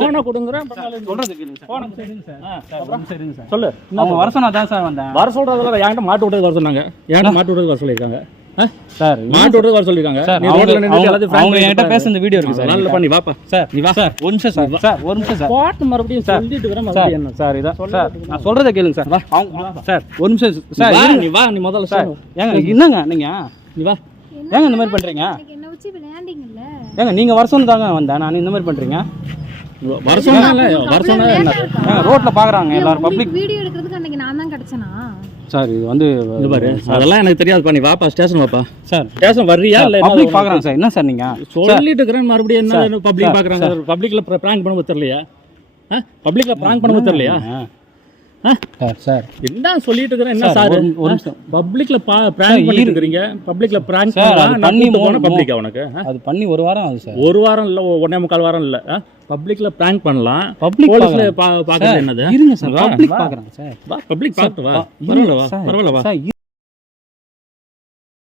போனை கொடுங்கறேன் சொல்றது கேளுங்க சார். போனை சரிங்க சார் சரிங்க சார். சொல்லு அவங்க வர சொன்னா தான் சார் வந்தேன். வர சொல்றதுல என்கிட்ட மாட்டு விட்டு வர சொன்னாங்க. என்கிட்ட மாட்டு விட்டு வர சொல்லிருக்காங்க. சார் மாட்டு விட்டு வர சொல்லிருக்காங்க. சார் நீ ரோட்ல நின்னு எல்லாத்தையும் அவங்க என்கிட்ட பேச இந்த வீடியோ இருக்கு சார். நல்லா பண்ணி வாப்பா. சார் நீ வா சார். ஒரு நிமிஷம் சார். சார் ஒரு நிமிஷம் சார். பாட்டு மறுபடியும் சொல்லிட்டு இருக்கறேன் மறுபடியும் என்ன சார் இதான் சார் நான் சொல்றத கேளுங்க சார். அவங்க சார் ஒரு நிமிஷம் சார். நீ வா நீ முதல்ல சார். சொல்லு. ஏங்க என்னங்க நீங்க நீ வா. ஏங்க இந்த மாதிரி பண்றீங்க? என்ன வச்சு விளையாண்டிங்கல்ல. ஏங்க நீங்க வருஷம் தாங்க வந்தேன். நான் இந்த மாதிரி பண்றீங்க? வருஷம் இல்ல வருஷம் என்ன ரோட்ல பாக்குறாங்க எல்லாரும் பப்ளிக் வீடியோ எடுக்கிறதுக்கு அன்னைக்கு நான் தான் கிடைச்சனா? சார் இது வந்து இது பாரு அதெல்லாம் எனக்கு தெரியாது பண்ணி வாப்பா ஸ்டேஷன் வாப்பா. சார் ஸ்டேஷன் வர்றியா இல்ல பப்ளிக் பாக்குறாங்க சார். என்ன சார் நீங்க சொல்லிட்டு இருக்கறேன் மறுபடியும் என்ன பப்ளிக் பாக்குறாங்க. பப்ளிக்ல பிராங்க் பண்ண தெரியலையா? பப்ளிக்ல பிராங்க் பண்ண தெரியலையா? சார் என்ன சொல்லிட்டு இருக்கறேன் என்ன சார் ஒரு நிமிஷம். பப்ளிக்ல பிராங்க் பண்ணிட்டு இருக்கீங்க. பப்ளிக்ல பிராங்க் பண்ணா பண்ணி போன பப்ளிக் உனக்கு அது பண்ணி ஒரு வாரம் ஆகுது சார். ஒரு வாரம் இல்ல 1.25 வாரம் இல்ல. பப்ளிக்ல பிராங்க் பண்ணலாம். பப்ளிக் போலீஸ்ல பாக்குறது என்னது? இருங்க சார். பப்ளிக் பாக்குறாங்க சார். பப்ளிக் பாத்து வா. பரவாயில்ல வா. பரவாயில்ல வா.